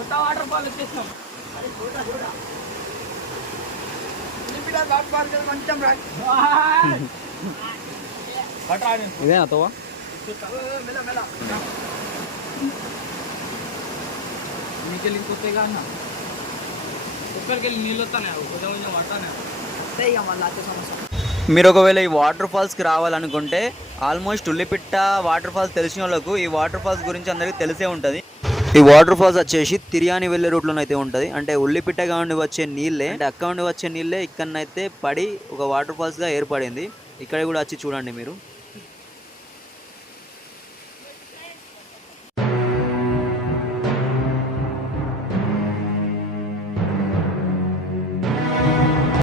కొత్త water fall వచ్చేసినాం. కొంచెం ఇదే అతవా నీకెళ్ళి ఇంకొస్తాయి కాదు అన్న, ఒక్కరికి వెళ్ళి నీళ్ళు వస్తానే కొంచెం కొంచెం పట్టానే ఇక మళ్ళీ వచ్చే సంవత్సరం. మీరు ఒకవేళ ఈ వాటర్ ఫాల్స్కి రావాలనుకుంటే ఆల్మోస్ట్ ఉల్లిపిట్ట వాటర్ ఫాల్స్ తెలిసిన వాళ్ళకు ఈ వాటర్ ఫాల్స్ గురించి అందరికీ తెలిసే ఉంటుంది. ఈ వాటర్ ఫాల్స్ వచ్చేసి తిర్యాని వెళ్ళే రూట్లోనైతే ఉంటుంది. అంటే ఉల్లిపిట్టగా నుండి వచ్చే నీళ్ళే, అంటే అక్కడ నుండి వచ్చే నీళ్ళే ఇక్కడనైతే పడి ఒక వాటర్ ఫాల్స్గా ఏర్పడింది. ఇక్కడ కూడా వచ్చి చూడండి మీరు.